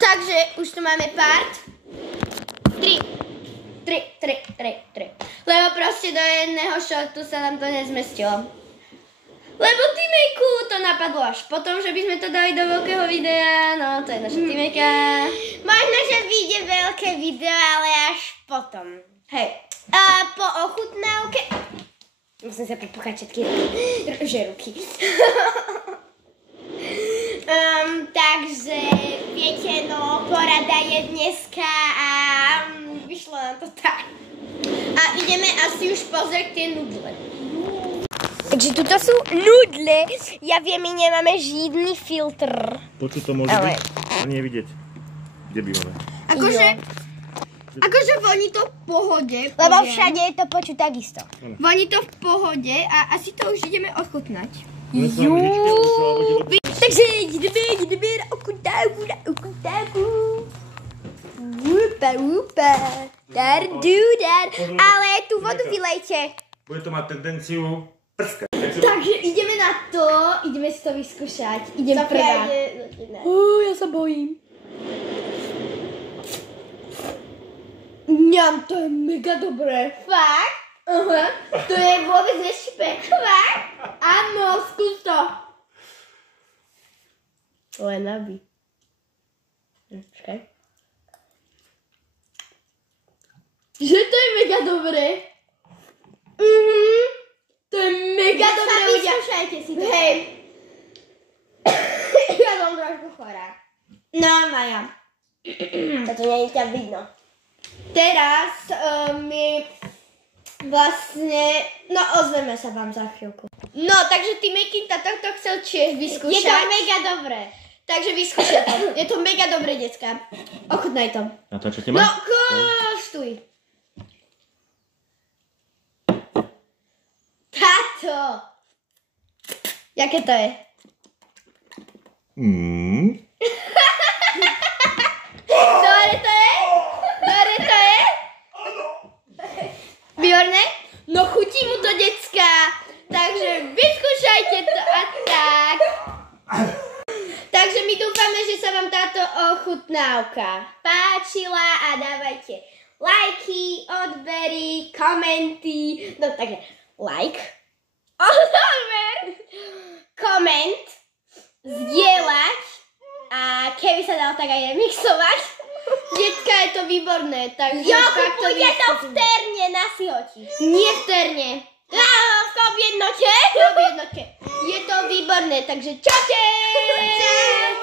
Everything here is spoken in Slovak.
Takže už tu máme part 3. Lebo proste do jedného shotu sa nám to nezmestilo. Lebo teamakeu to napadlo až potom, že by sme to dali do veľkého videa. No, to je naša teamaka. Možno, že vyjde veľké video, ale až potom. Hej. A po ochutnávke... Musím sa pripúchať všetky ruky. Takže, viete, no, porada je dneska a vyšlo nám to tak. A ideme asi už pozrieť tie nudle. Takže tuto sú nudle. Ja viem, my nemáme žiadny filtr. Počuť to môže byť? A nie vidieť. Kde bývame? Akože voní to v pohode. Lebo všade je to počuť takisto. Voní to v pohode a asi to už ideme ochutnať. Takže ideme na okutávku. Wúpa. Ale tú vodu vylejte. Bude to mať tendenciu prskať. Takže ideme na to, ideme si to vyskúšať. Idem prvá. Ja sa bojím. Ňam, to je mega dobré. Fakt? Aha, to je vôbec nešípe. Fakt? Áno, skús to. Len aby. Počkaj. Že to je mega dobré. To je mega dobré, ľudia. Vyskúšajte si to. Hej. Ja som trošku chorá. No, Maja. Toto nie je ťa vidno. Teraz my vlastne, no ozveme sa vám za chvíľku. No, takže teamakey to chcel tiež vyskúšať. Je to mega dobré. Takže vyskúšaj to. Je to mega dobré, decka. Ochutnaj to. Natáčate No, ma? koštuj. Táto. Jaké to je? Dobre to je? Dobre to je? Výborné? No chutí mu to, decka. Takže vyskúšajte to a tak. Takže my dúfame, že sa vám táto ochutnávka páčila a dávajte lajky, odbery, komenty. No takže like, odber, koment, zdieľať a keby sa dalo tak aj remixovať. Decka, je to výborné, takže Joku, bude to v terne na sihoči. Nie v terne. V jednote. Je to výborné, takže čaute! Čau.